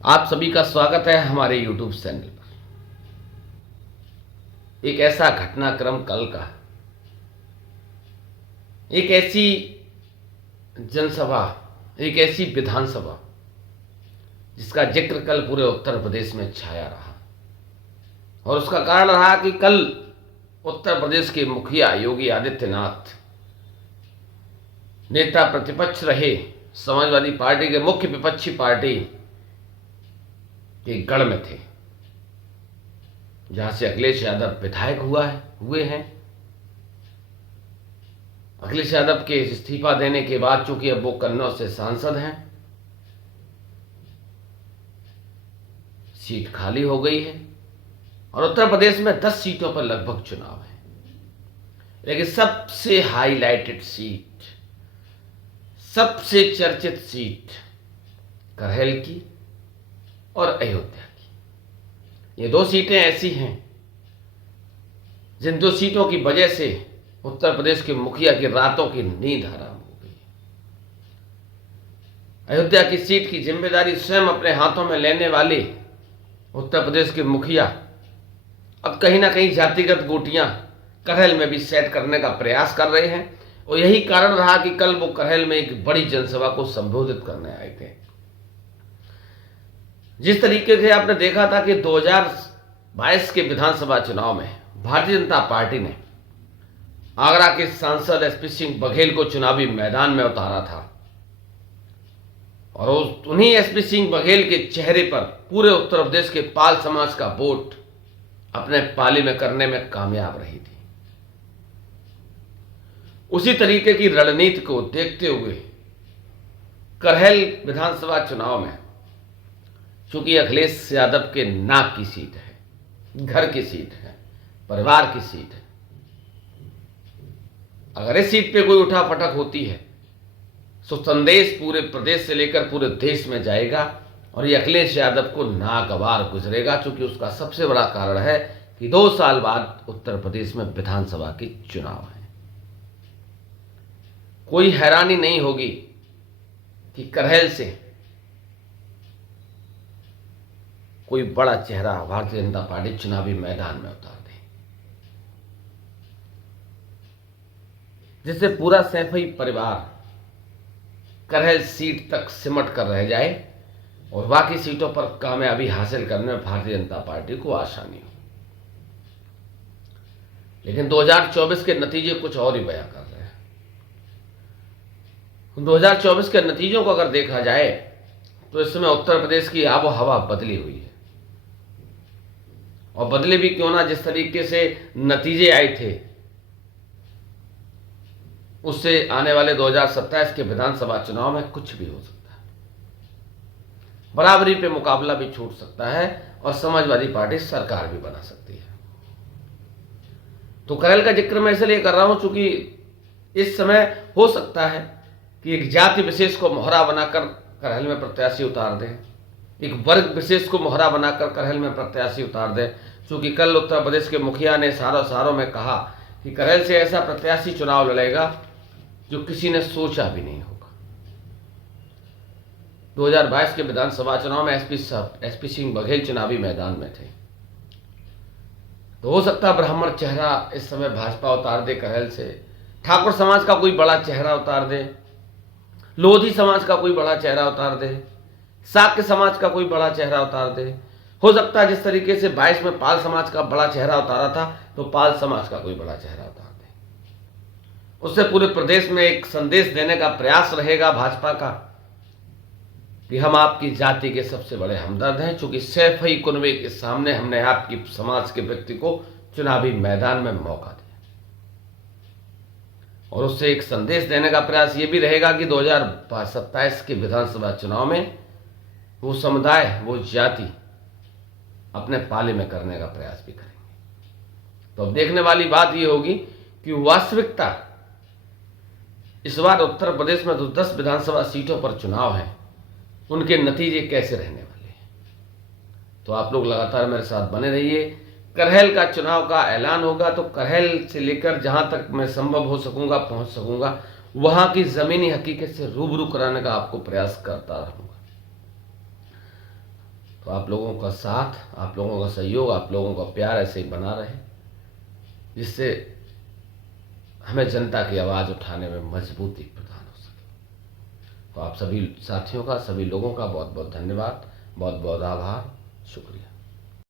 आप सभी का स्वागत है हमारे YouTube चैनल पर। एक ऐसा घटनाक्रम कल का, एक ऐसी जनसभा, एक ऐसी विधानसभा जिसका जिक्र कल पूरे उत्तर प्रदेश में छाया रहा। और उसका कारण रहा कि कल उत्तर प्रदेश के मुखिया योगी आदित्यनाथ, नेता प्रतिपक्ष रहे समाजवादी पार्टी के मुख्य विपक्षी पार्टी के गढ़ में थे, जहां से अखिलेश यादव विधायक हुए हैं। अखिलेश यादव के इस्तीफा देने के बाद चूंकि अब वो कन्नौज से सांसद हैं, सीट खाली हो गई है और उत्तर प्रदेश में 10 सीटों पर लगभग चुनाव है। लेकिन सबसे हाईलाइटेड सीट, सबसे चर्चित सीट करहेल की और अयोध्या की। ये 2 सीटें ऐसी हैं जिन 2 सीटों की वजह से उत्तर प्रदेश के मुखिया की रातों की नींद हराम हो गई। अयोध्या की सीट की जिम्मेदारी स्वयं अपने हाथों में लेने वाले उत्तर प्रदेश के मुखिया अब कहीं ना कहीं जातिगत गोटियां करहेल में भी सेट करने का प्रयास कर रहे हैं। और यही कारण रहा कि कल वो करहेल में एक बड़ी जनसभा को संबोधित करने आए थे। जिस तरीके से आपने देखा था कि 2022 के विधानसभा चुनाव में भारतीय जनता पार्टी ने आगरा के सांसद एसपी सिंह बघेल को चुनावी मैदान में उतारा था और उन्हीं एसपी सिंह बघेल के चेहरे पर पूरे उत्तर प्रदेश के पाल समाज का वोट अपने पाली में करने में कामयाब रही थी। उसी तरीके की रणनीति को देखते हुए करहेल विधानसभा चुनाव में, चूंकि अखिलेश यादव के नाक की सीट है, घर की सीट है, परिवार की सीट है, अगर इस सीट पे कोई उठापटक होती है तो संदेश पूरे प्रदेश से लेकर पूरे देश में जाएगा और ये अखिलेश यादव को नागवार गुजरेगा। चूंकि उसका सबसे बड़ा कारण है कि 2 साल बाद उत्तर प्रदेश में विधानसभा के चुनाव है। कोई हैरानी नहीं होगी कि करहेल से कोई बड़ा चेहरा भारतीय जनता पार्टी चुनावी मैदान में उतार दे, जिससे पूरा सैफई परिवार करहेल सीट तक सिमट कर रह जाए और बाकी सीटों पर कामयाबी हासिल करने में भारतीय जनता पार्टी को आसानी हो। लेकिन 2024 के नतीजे कुछ और ही बयां कर रहे हैं। 2024 के नतीजों को अगर देखा जाए तो इस समय उत्तर प्रदेश की आबो हवा बदली हुई है। और बदले भी क्यों ना, जिस तरीके से नतीजे आए थे उससे आने वाले 2027 के विधानसभा चुनाव में कुछ भी हो सकता है। बराबरी पे मुकाबला भी छूट सकता है और समाजवादी पार्टी सरकार भी बना सकती है। तो करहेल का जिक्र मैं इसलिए कर रहा हूं चूंकि इस समय हो सकता है कि एक जाति विशेष को मोहरा बनाकर करहेल में प्रत्याशी उतार दें, एक वर्ग विशेष को मोहरा बनाकर करहेल में प्रत्याशी उतार दें। चूंकि कल उत्तर प्रदेश के मुखिया ने सारों में कहा कि करहेल से ऐसा प्रत्याशी चुनाव लड़ेगा जो किसी ने सोचा भी नहीं होगा। 2022 के विधानसभा चुनाव में एसपी सिंह बघेल चुनावी मैदान में थे। तो हो सकता है ब्राह्मण चेहरा इस समय भाजपा उतार दे करहेल से, ठाकुर समाज का कोई बड़ा चेहरा उतार दे, लोधी समाज का कोई बड़ा चेहरा उतार दे, साक्य समाज का कोई बड़ा चेहरा उतार दे। हो सकता है जिस तरीके से 22 में पाल समाज का बड़ा चेहरा उतारा था तो पाल समाज का कोई बड़ा चेहरा उतार दे। उससे पूरे प्रदेश में एक संदेश देने का प्रयास रहेगा भाजपा का कि हम आपकी जाति के सबसे बड़े हमदर्द हैं। चूंकि सैफई कुनबे के सामने हमने आपकी समाज के व्यक्ति को चुनावी मैदान में मौका दिया और उससे एक संदेश देने का प्रयास ये भी रहेगा कि 2027 के विधानसभा चुनाव में वो समुदाय, वो जाति अपने पाले में करने का प्रयास भी करेंगे। तो अब देखने वाली बात ये होगी कि वास्तविकता इस बार उत्तर प्रदेश में जो 10 विधानसभा सीटों पर चुनाव है उनके नतीजे कैसे रहने वाले हैं। तो आप लोग लगातार मेरे साथ बने रहिए। करहेल का चुनाव का ऐलान होगा तो करहेल से लेकर जहां तक मैं संभव हो सकूंगा पहुंच सकूंगा वहां की जमीनी हकीकत से रूबरू कराने का आपको प्रयास करता रहूंगा। तो आप लोगों का साथ, आप लोगों का सहयोग, आप लोगों का प्यार ऐसे ही बना रहे, जिससे हमें जनता की आवाज़ उठाने में मजबूती प्रदान हो सके। तो आप सभी साथियों का, सभी लोगों का बहुत बहुत धन्यवाद, बहुत बहुत आभार, शुक्रिया।